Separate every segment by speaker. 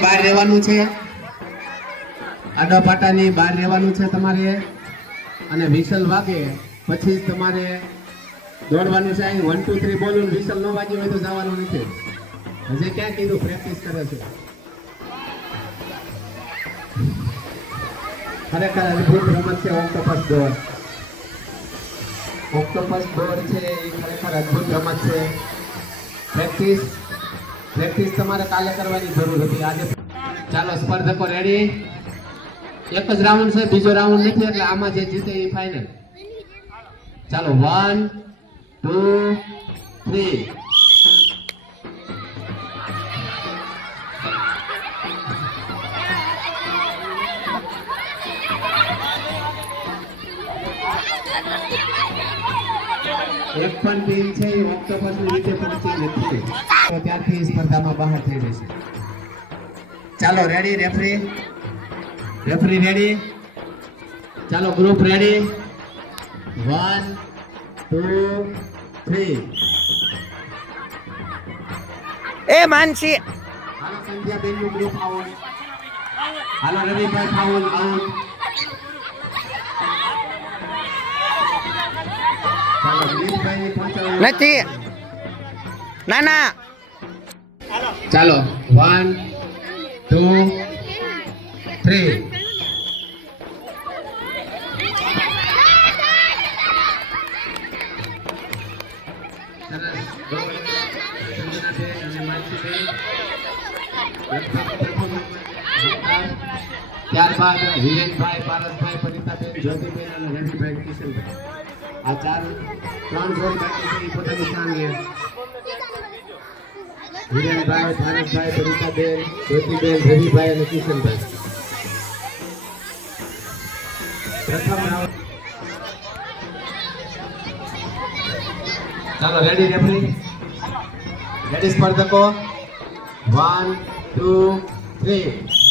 Speaker 1: બહાર રહેવાનું છે. આડા પાટાની બહાર રહેવાનું છે તમારે. અને વિસલ વાગે, પછી તમારે દોડવાનું છે. અહીં વન ટુ થ્રી બોલું વિસલ ન વાગી હોય તો જવાનું નથી. હજી ક્યાં કીધું? પ્રેક્ટિસ કરે છે. ખરેખર અદભુત રમત છે ઓક્ટોપસ દોડ. ઓક્ટોપસ દોડ છે, એ ખરેખર અદભુત રમત છે. પ્રેક્ટિસ પ્રેક્ટિસ તમારે કાલે કરવાની જરૂર હતી. આજે ચાલો સ્પર્ધકો રેડી એક જ રાઉન્ડ છે, બીજો રાઉન્ડ નથી, એટલે આમાં જે જીતે એ ફાઇનલ ચાલો વન ટુ થ્રી એક પણ ટીમ છે એ ઓક્ટોપસની રીતે પહોંચી નથી તો ત્યાંથી સ્પર્ધામાં બહાર થઈ જશે. ચાલો રેડી રેફરી રેફરી રેડી ચાલો group ready one two three
Speaker 2: એ માનસી.
Speaker 1: હાલો સંધ્યા બેનનું ગ્રુપ આઉટ હાલો રવિભાઈ ફાઉલ આઉટ
Speaker 2: નથી. ના ના.
Speaker 1: ચાલો વન ટુ થ્રી ત્યારબાદ હિરેનભાઈ પારસભાઈ પરિતાબેન જ્યોતિબેન અને રણજીભાઈ કિશનભાઈ આ ચાર ત્રણ જોડ બાકી છે એ પોતાની સ્થાન લે હિરેનભાઈ ભારતભાઈ પરીતાબેન જ્યોતિબેન રવિભાઈ અને કિશનભાઈ પ્રથમ રાઉન્ડ ચાલો રેડી રેફરી રેડી સ્પર્ધકો વન ટુ થ્રી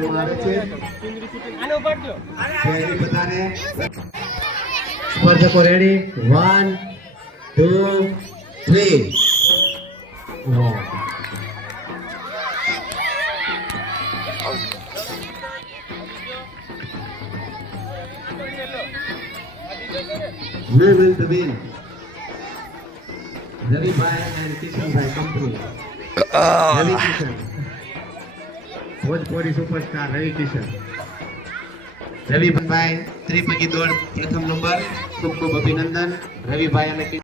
Speaker 1: ખૂબ આવે છે રેડી સ્પર્ધકો ready one two three Who will the win? Ravibhai and Kishanbhai company Ravi Kishan Bhojpuri superstar Ravi Kishan Ravibhai ત્રિપકી દોડ પ્રથમ નંબર. ખૂબ ખૂબ અભિનંદન. રવિભાઈ અને